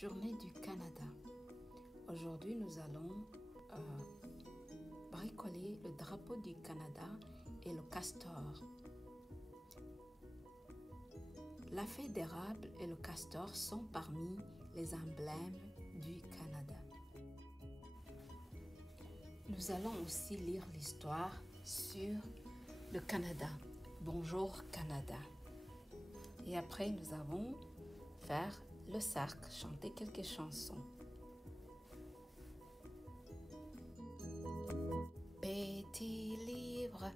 Journée du Canada. Aujourd'hui, nous allons bricoler le drapeau du Canada et le castor. La feuille d'érable et le castor sont parmi les emblèmes du Canada. Nous allons aussi lire l'histoire sur le Canada. Bonjour Canada. Et après, nous allons faire le cercle, chanter quelques chansons. Petit livre,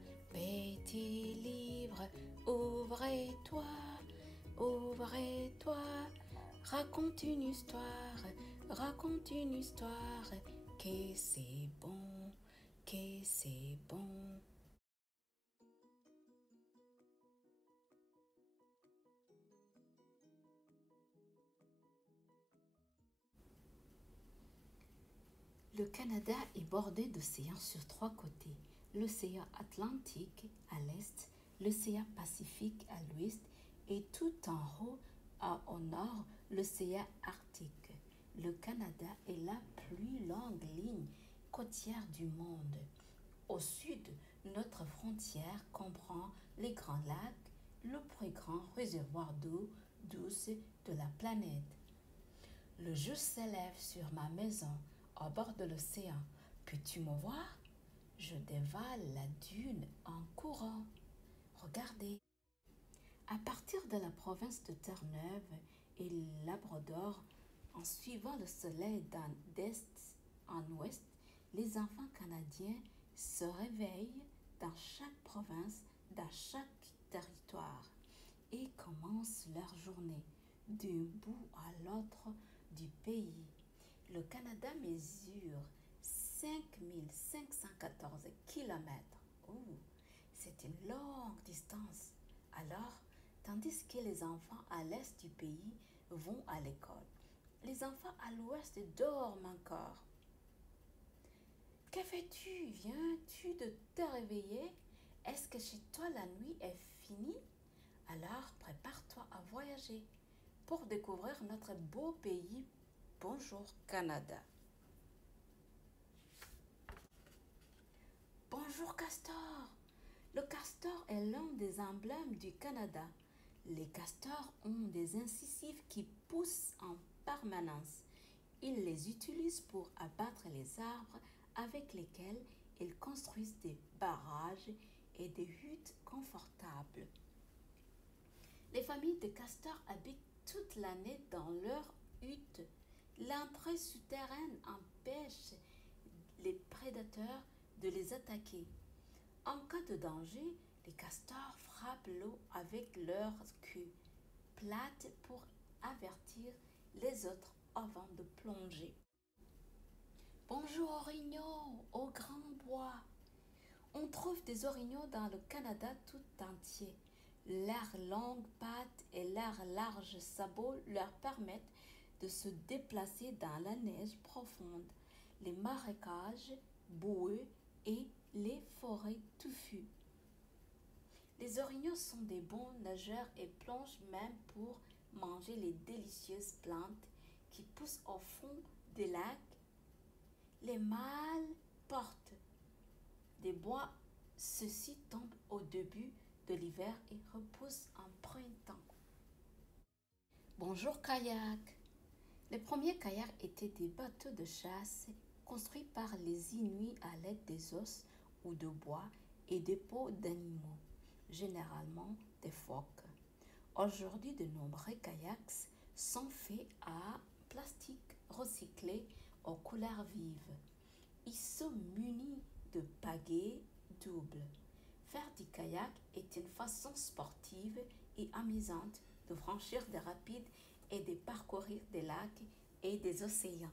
ouvrez-toi, ouvrez-toi, raconte une histoire, que c'est bon, que c'est bon. Le Canada est bordé d'océans sur trois côtés. L'océan Atlantique à l'est, l'océan Pacifique à l'ouest et tout en haut au nord, l'océan Arctique. Le Canada est la plus longue ligne côtière du monde. Au sud, notre frontière comprend les Grands Lacs, le plus grand réservoir d'eau douce de la planète. Le jour s'élève sur ma maison au bord de l'océan. Peux-tu me voir? Je dévale la dune en courant. Regardez. À partir de la province de Terre-Neuve et Labrador, en suivant le soleil d'est en ouest, les enfants canadiens se réveillent dans chaque province, dans chaque territoire et commencent leur journée d'un bout à l'autre du pays. Le Canada mesure 5514 km. C'est une longue distance. Alors, tandis que les enfants à l'est du pays vont à l'école, les enfants à l'ouest dorment encore. Que fais-tu? Viens-tu de te réveiller? Est-ce que chez toi la nuit est finie? Alors prépare-toi à voyager pour découvrir notre beau pays. Bonjour Canada. Bonjour castor. Le castor est l'un des emblèmes du Canada. Les castors ont des incisives qui poussent en permanence. Ils les utilisent pour abattre les arbres avec lesquels ils construisent des barrages et des huttes confortables. Les familles de castors habitent toute l'année dans leurs huttes. L'entrée souterraine empêche les prédateurs de les attaquer. En cas de danger, les castors frappent l'eau avec leur queue plate pour avertir les autres avant de plonger. Bonjour orignaux, au grand bois. On trouve des orignaux dans le Canada tout entier. Leurs longues pattes et leurs larges sabots leur permettent de se déplacer dans la neige profonde, les marécages boueux et les forêts touffues. Les orignaux sont des bons nageurs et plongent même pour manger les délicieuses plantes qui poussent au fond des lacs. Les mâles portent des bois. Ceux-ci tombent au début de l'hiver et repoussent en printemps. Bonjour kayak. Les premiers kayaks étaient des bateaux de chasse construits par les Inuits à l'aide des os ou de bois et des peaux d'animaux, généralement des phoques. Aujourd'hui, de nombreux kayaks sont faits à plastique recyclé aux couleurs vives. Ils sont munis de pagaies doubles. Faire du kayak est une façon sportive et amusante de franchir des rapides et de parcourir des lacs et des océans.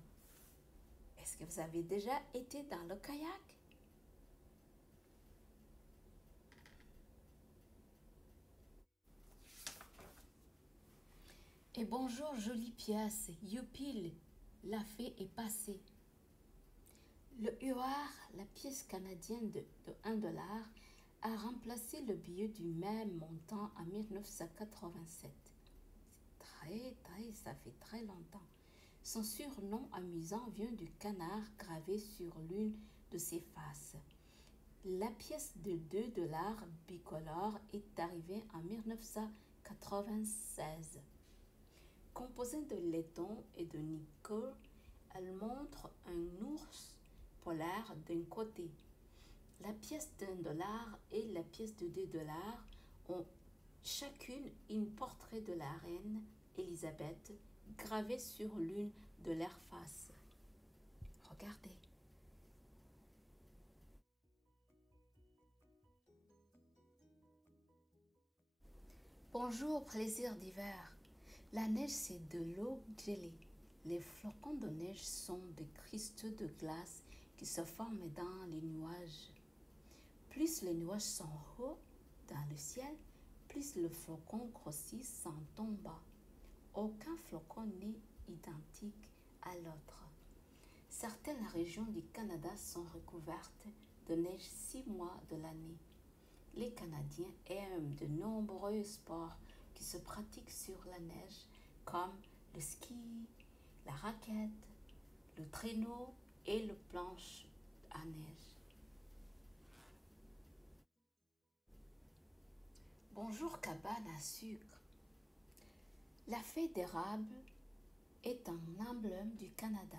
Est-ce que vous avez déjà été dans le kayak? Et bonjour jolie pièce, youpi, la fée est passée. Le huard, la pièce canadienne de 1 $, a remplacé le billet du même montant en 1987. Ça fait très longtemps. Son surnom amusant vient du canard gravé sur l'une de ses faces. La pièce de 2 dollars bicolore est arrivée en 1996. Composée de laiton et de nickel, elle montre un ours polaire d'un côté. La pièce d'1 dollar et la pièce de 2 dollars ont chacune un portrait de la reine Élisabeth gravé sur l'une de leurs faces. Regardez. Bonjour, plaisir d'hiver. La neige, c'est de l'eau gelée. Les flocons de neige sont des cristaux de glace qui se forment dans les nuages. Plus les nuages sont hauts dans le ciel, plus le flocon grossit sans tomber. Aucun flocon n'est identique à l'autre. Certaines régions du Canada sont recouvertes de neige 6 mois de l'année. Les Canadiens aiment de nombreux sports qui se pratiquent sur la neige, comme le ski, la raquette, le traîneau et le planche à neige. Bonjour, cabane à sucre. La feuille d'érable est un emblème du Canada.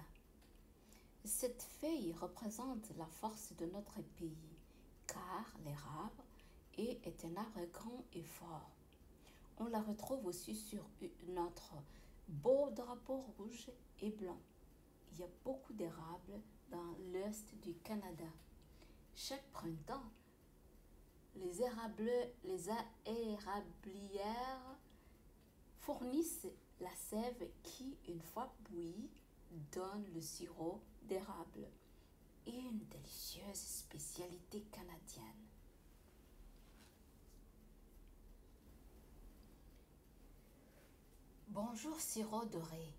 Cette feuille représente la force de notre pays, car l'érable est un arbre grand et fort. On la retrouve aussi sur notre beau drapeau rouge et blanc. Il y a beaucoup d'érables dans l'ouest du Canada. Chaque printemps, les érablières fournissent la sève qui, une fois bouillie, donne le sirop d'érable, une délicieuse spécialité canadienne. Bonjour, sirop doré.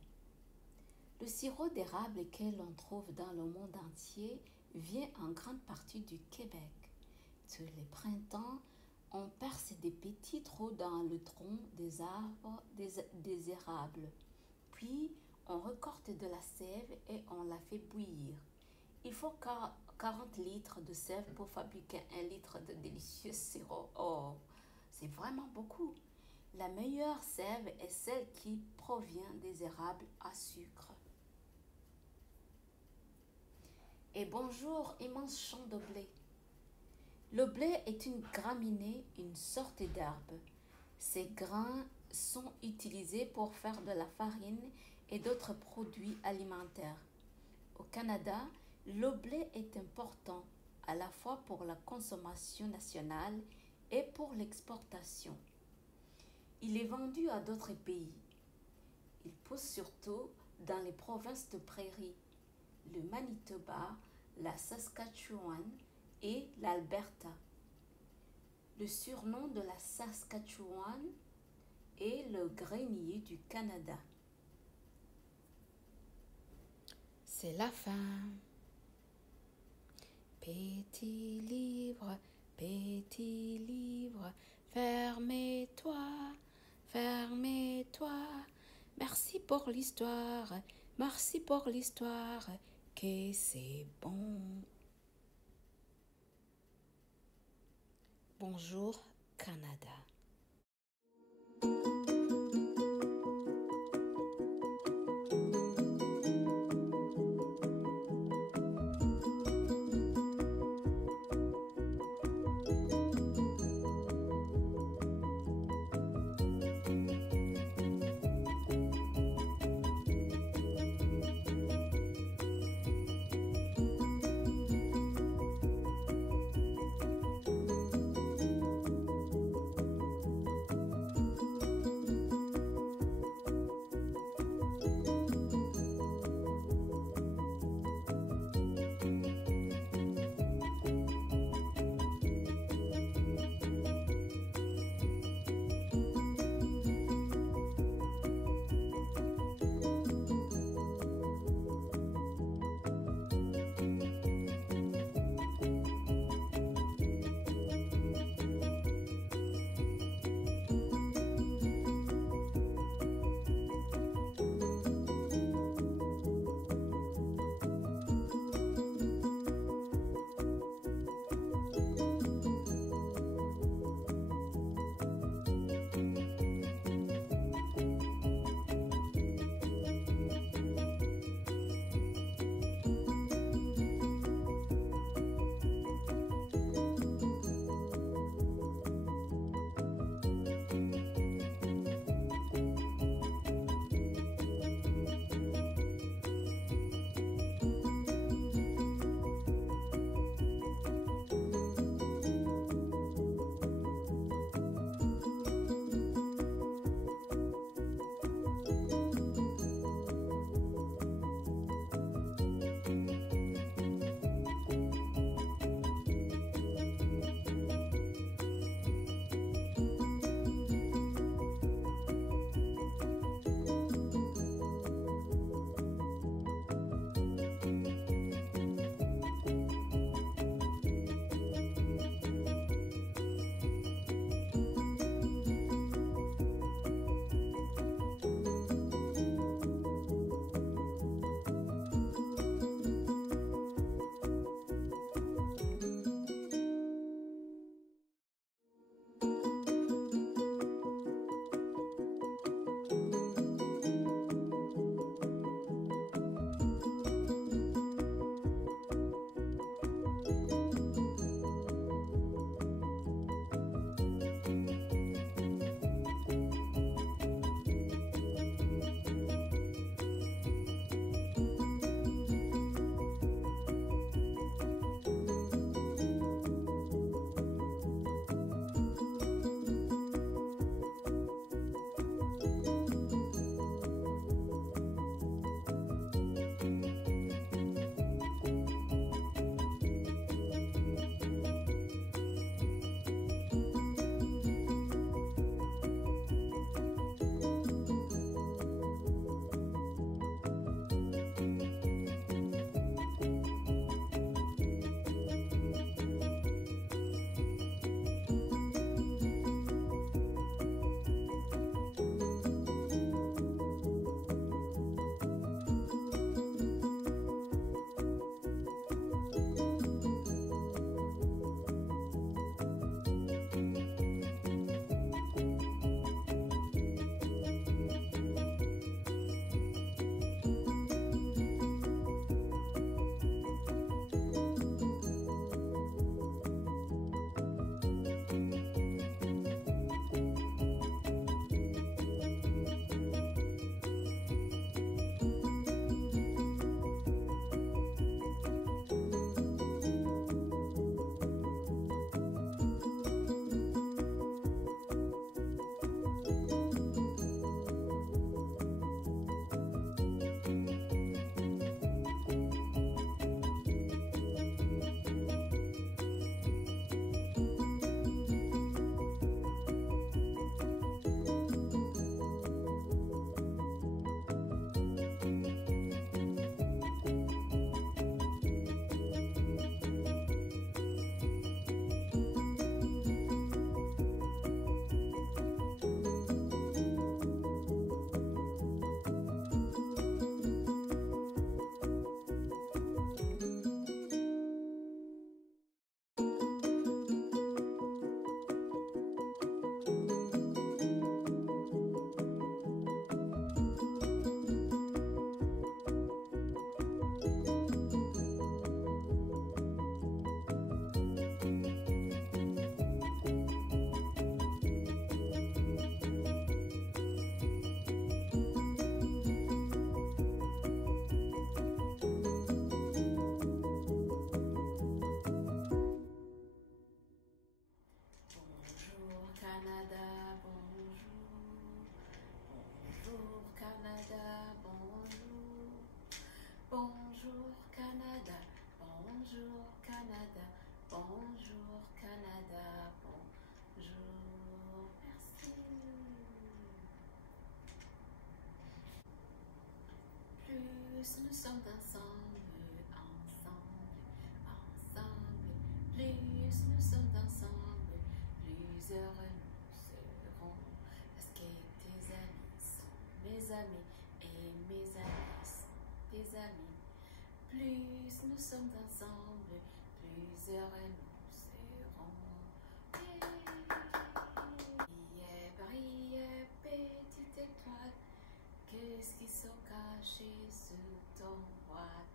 Le sirop d'érable que l'on trouve dans le monde entier vient en grande partie du Québec. Tous les printemps, on perce des petits trous dans le tronc des arbres des érables. Puis, on recorte de la sève et on la fait bouillir. Il faut 40 litres de sève pour fabriquer 1 litre de délicieux sirop. Oh, c'est vraiment beaucoup. La meilleure sève est celle qui provient des érables à sucre. Et bonjour, immense champ de blé. Le blé est une graminée, une sorte d'herbe. Ces grains sont utilisés pour faire de la farine et d'autres produits alimentaires. Au Canada, le blé est important à la fois pour la consommation nationale et pour l'exportation. Il est vendu à d'autres pays. Il pousse surtout dans les provinces de prairies, le Manitoba, la Saskatchewan et l'Alberta. Le surnom de la Saskatchewan est le grenier du Canada. C'est la fin. Petit livre, fermez-toi, fermez-toi. Merci pour l'histoire, que c'est bon. Bonjour, Canada. Plus nous sommes ensemble, ensemble, ensemble. Plus nous sommes ensemble, plus heureux nous serons. Parce que tes amis sont mes amis et mes amis sont tes amis. Plus nous sommes ensemble, plus heureux nous serons. Brille, brille, petite étoile, qu'est-ce qui se cache sous ton voile?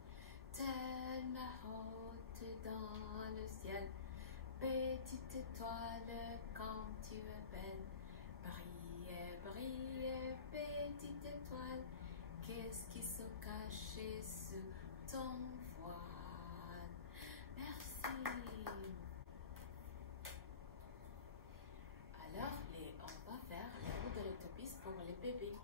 Tellement haute dans le ciel, petite étoile, quand tu es belle. Brille, brille, petite étoile, qu'est-ce qui se cache sous ton voile? Merci. Alors, on va faire les roues de l'autobus pour les bébés.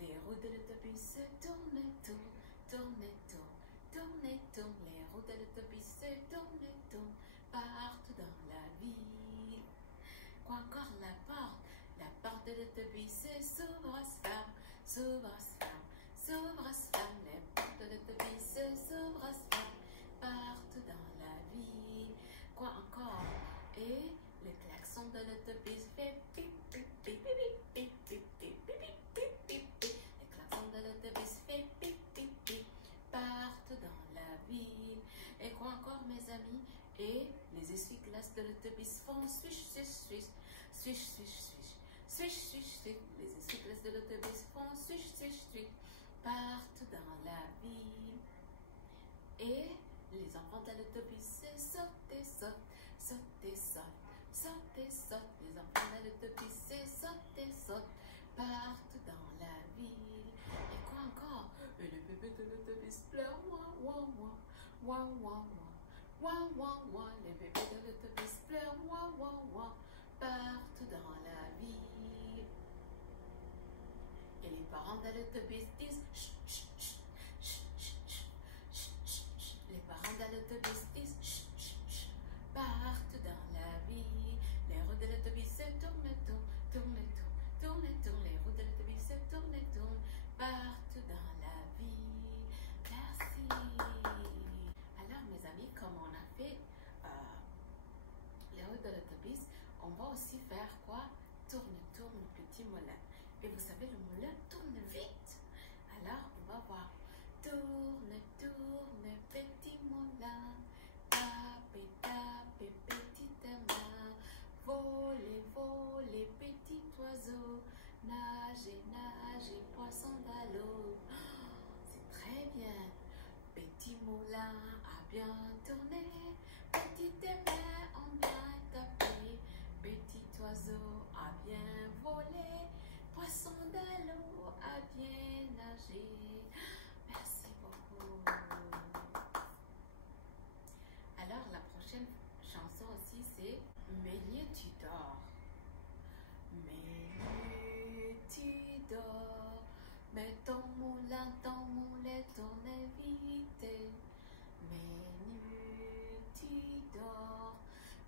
Les roues de l'autobus tournent, tournent, tournent, tournent, tournent, tournent. Les roues de l'autobus tournent, tournent, partout dans la ville. Quoi encore la porte de l'autobus s'ouvre, se ferme, s'ouvre, se ferme, s'ouvre, se ferme. Les portes de l'autobus s'ouvrent, se ferme, partout dans la ville. Quoi encore? Et le klaxon de l'autobus fait pip, pip, pip, pip, pip, pip, pip, pip, pip, pip, pip. Le klaxon de l'autobus fait pip, pip, pip, partout dans la ville. Et quoi encore, mes amis? Et les essuie-glaces de l'autobus font swish, swish, swish, swish, swish, swish, swish, swish, swish. Les essuie-glaces de l'autobus font swish, swish, swish, partout dans la ville. Et les enfants de l'autobus sautent et sautent, sautent et sautent, sautent et sautent. Les enfants de l'autobus sautent et sautent, partout dans la ville. Et quoi encore? Et le bébé de l'autobus pleure, ouah, ouah, ouah, ouah, ouah, ouah, ouah, ouah, ouah. Les bébés de l'autobus pleurent, ouah, ouah, ouah, partout dans la ville. Et les parents de l'autobus disent chut, chut, chut, chut, chut, chut, chut, chut, chut. Les parents de l'autobus disent chut, chut, chut, partout dans la ville. Les roues de l'autobus tournent, tournent, tournent, tournent, tournent, tournent. Les roues de l'autobus tournent, tournent, partout dans la ville. Merci. Alors mes amis, comme on a fait les roues de l'autobus, on va aussi faire quoi? Tourne, tourne, petit moulin. Et vous savez, le moulin tourne vite. Alors, on va voir. Tourne, tourne, petit moulin. Tape, tape, petite main. Volez, volez, petit oiseau. Nagez, nagez, poisson dans l'eau. C'est très bien. Petit moulin a bien tourné. Petites mains ont bien tapé. Petit oiseau a bien volé. Poisson dans l'eau a bien nagé. Merci beaucoup. Alors, la prochaine chanson aussi, c'est Milieu tu dors. Milieu tu dors. Mais ton moulin tourne vite. Milieu tu dors.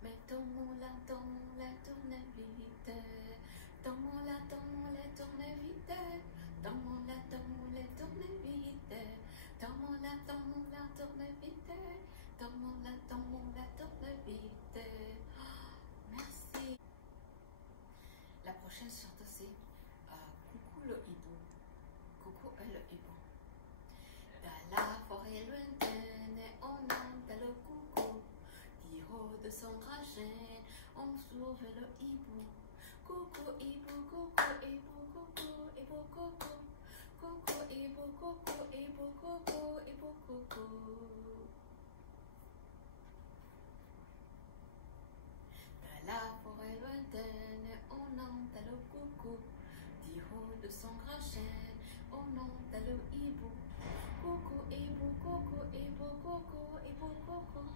Mais ton moulin tourne vite. Ton moulin tourne vite. Ton moulin tourne vite. Ton moulin tourne vite. Ton moulin tourne vite. Merci. La prochaine chanson c'est Coucou le hibou. Coucou le hibou. Dans la forêt lointaine, on entend le coucou. Du haut de son ragène, on sauve le hibou. Coucou hibou, coucou hibou, coucou hibou, coucou. Coucou hibou, coucou hibou, coucou hibou, coucou. Dans la forêt lointaine, on entend le coucou. Du haut de son ragène, on entend le hibou. Coucou hibou, coucou hibou, coucou hibou, coucou.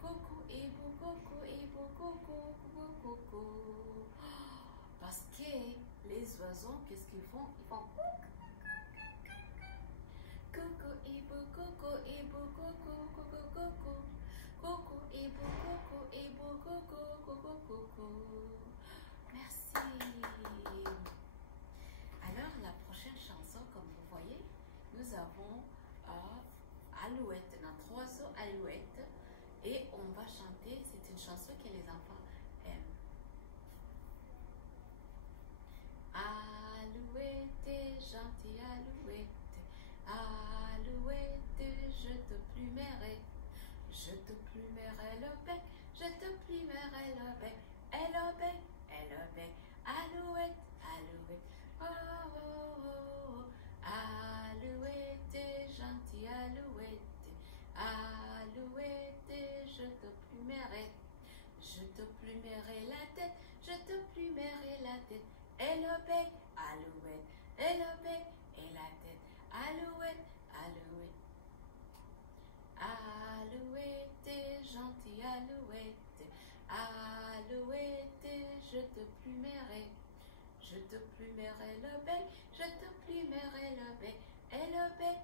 Coucou hibou, coucou hibou, coucou, coucou, coucou. Parce que les oiseaux, qu'est-ce qu'ils font? Ils font coucou hibou, coucou hibou, coucou, coucou, coucou. Coucou hibou, coucou hibou, coucou, coucou, coucou. Merci. Alors la prochaine chanson, comme vous voyez, nous avons Alouette, notre oiseau Alouette. Et on va chanter, c'est une chanson que les enfants aiment. Alouette, gentille Alouette, Alouette, je te plumerai. Je te plumerai le bec, je te plumerai le bec, et le bec, Alouette, Alouette, oh, oh, oh, oh. Alouette, gentille Alouette, Alouette, je te plumerai. Je te plumerai la tête, je te plumerai la tête, et le bec, Alouette, et le bec, et la tête, Alouette, Alouette. Alouette, gentille Alouette, Alouette, je te plumerai. Je te plumerai le bec, je te plumerai le bec, et le bec,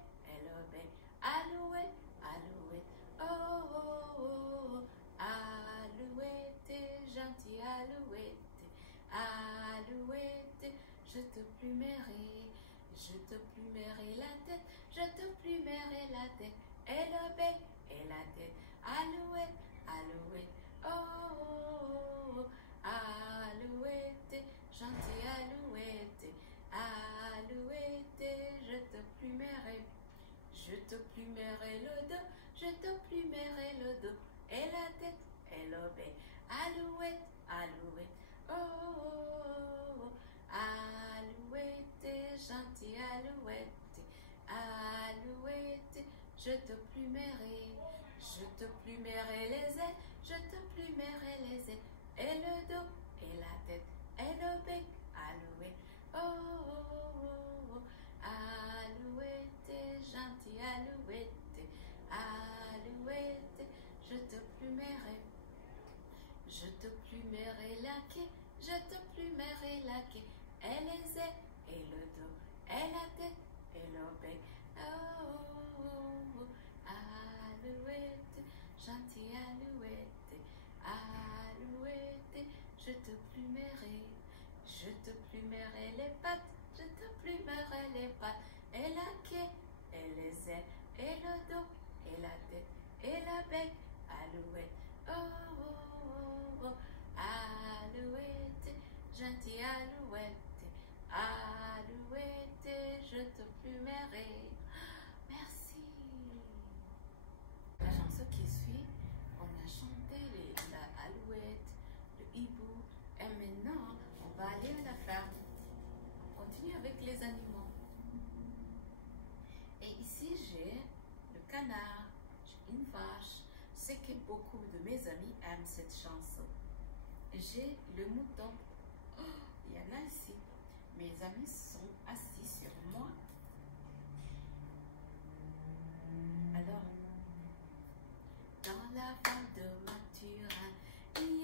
Alouette, Alouette, oh, oh, oh, oh. Alouette, gentille Alouette, Alouette, je te plumerai. Je te plumerai la tête, je te plumerai la tête, et le bec, et la tête, Alouette, Alouette, oh, oh, oh, oh. Alouette, gentille Alouette, Alouette, je te plumerai. Je te plumerai le dos, je te plumerai le dos, et la tête, et le bec, Alouette, Alouette, oh, oh, oh, oh. Alouette, gentille Alouette, Alouette, je te plumerai. Je te plumerai les ailes, je te plumerai les ailes, et le dos, et la tête, et le bec, Alouette, oh, oh, oh, oh. Alouette, gentille Alouette, Alouette, je te plumerai. Je te plumerai la queue, je te plumerai la queue, et les ailes, et le dos, et la tête, et le bec, oh, oh, oh, oh. Alouette, gentille Alouette, Alouette, je te plumerai. Je te plumerai les pattes, je te plumerai les pattes, et la queue, et les ailes, et le dos, et la tête, et le bec, Alouette, oh, oh, oh, oh. Alouette, gentille Alouette, Alouette, je te plumerai. Merci. La chanson qui suit, on a chanté la Alouette, le hibou, et maintenant on va aller à la ferme. On continue avec les animaux. Et ici j'ai le canard, j'ai une vache. Je sais que beaucoup de mes amis aiment cette chanson. J'ai le mouton. Oh, il y en a ici. Mes amis sont assis sur moi. Alors, dans la ferme de Mathurin, yo, il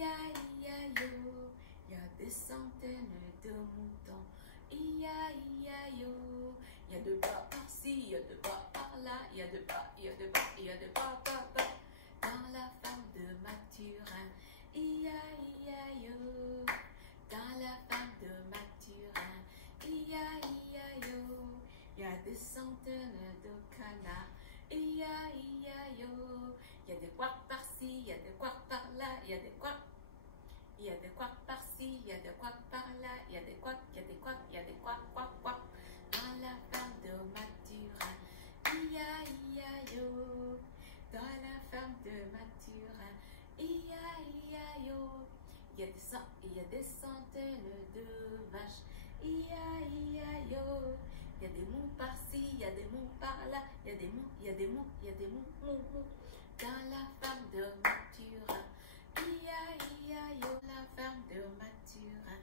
y a des centaines de moutons. Yo, il y a de bas par-ci, il y a de bas par-là, il y a de bas, il y a de bas, il y a de bas, bas. Dans la ferme de Mathurin, yo, dans la ferme de Mathurin, yo, il y a des centaines de canards. Yo, il y a des couacs par-ci, il y a des couacs par-là, il y a des couacs. Il y a des couacs par-ci, il y a des couacs par-là, il y a des couacs, il y a des couacs, il y a des couacs, couacs, couacs. Dans la ferme de Mathurin, yo, dans la ferme de Mathurin, yo, il y a des centaines de vaches. Yo, il y a des mous par-ci, il y a des mous par-là, il y a des mous, il y a des mous, il y a des mous, mous. Dans la ferme de Mathurin, yo, la ferme de Mathurin,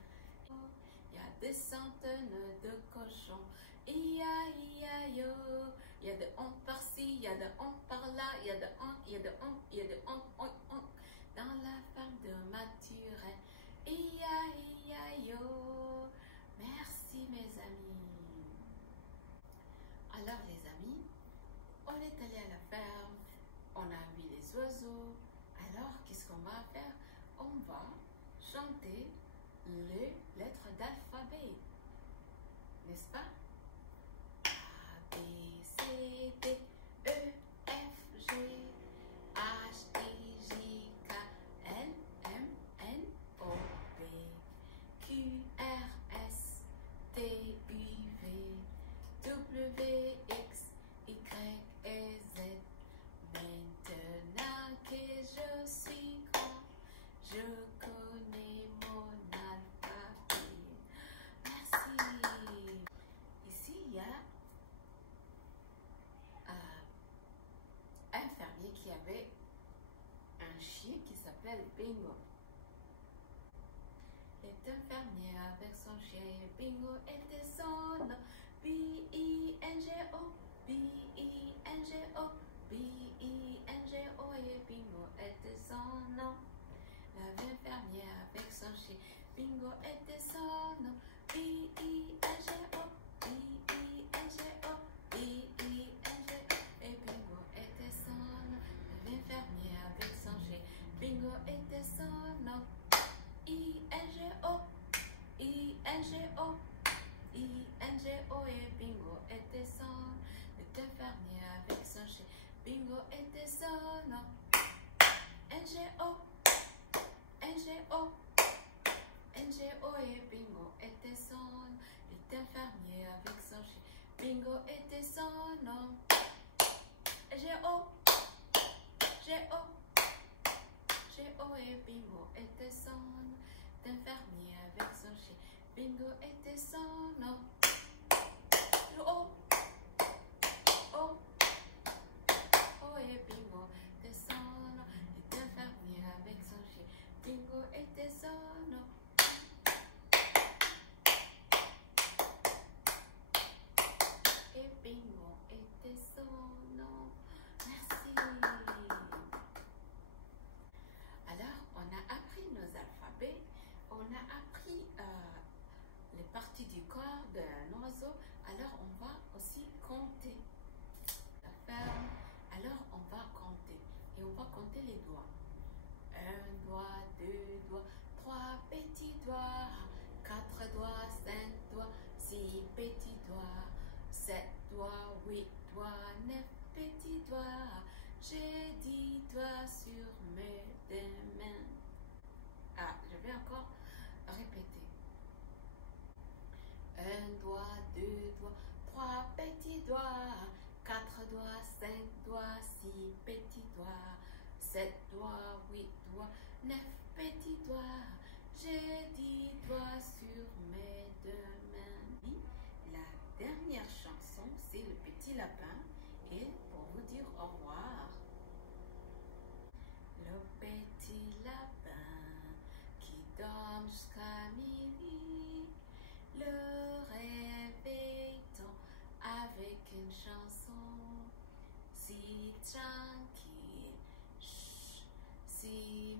il y a des centaines de cochons. Yo, il y a des hontes par-ci, il y a des hontes par-là, il y a des hontes, il y a des hontes, il y a des hontes. Dans la ferme de Mathurin, yo. Merci mes amis. Alors les amis, on est allé à la ferme, on a vu les oiseaux. Alors qu'est-ce qu'on va faire? On va chanter les lettres d'alphabet, n'est-ce pas? A, B, C, D, E, F, chien qui s'appelle Bingo. Est un fermier avec son chien. Bingo était son nom. B-I-N-G-O, B-I-N-G-O, B-I-N-G-O et Bingo était son nom. Avait un fermier avec son chien. Bingo était son nom. B-I-N-G-O, B-I-N-G-O, B-I-N-G-O et Bingo était son nom. Avait un fermier avec son chien. Bingo était son nom. I-N-G-O, I-N-G-o, I-N-G-O et Bingo était son. Est un fermier avec son chien. Bingo était son nom. N-G-O, N-G-O, N-G-O et Bingo était son. Est un fermier avec son chien. Bingo était son nom. G-O, G-O, G-O et Bingo était son. Est un fermier avec son chien. Bingo était son nom. O, O, O et Bingo était son nom. Est un fermier avec son chien. Bingo était son nom. Et Bingo était son nom. Merci. Alors, on a appris nos alphabets. On a appris les parties du corps d'un oiseau. Alors, on va aussi compter. Alors, on va compter. Et on va compter les doigts. 1 doigt, 2 doigts, 3 petits doigts, 4 doigts, 5 doigts, 6 petits doigts, 7 doigts, 8 doigts, 9 petits doigts. J'ai 10 doigts sur mes deux mains. Ah, je vais encore répéter. 1 doigt, 2 doigts, 3 petits doigts, 4 doigts, 5 doigts, 6 petits doigts, 7 doigts, 8 doigts, 9 petits doigts. J'ai 10 doigts sur mes deux mains. La dernière chanson, c'est le petit lapin. Et pour vous dire au revoir. Le petit lapin qui dort jusqu'à minuit, le réveille-t-on avec une chanson si tranquille, si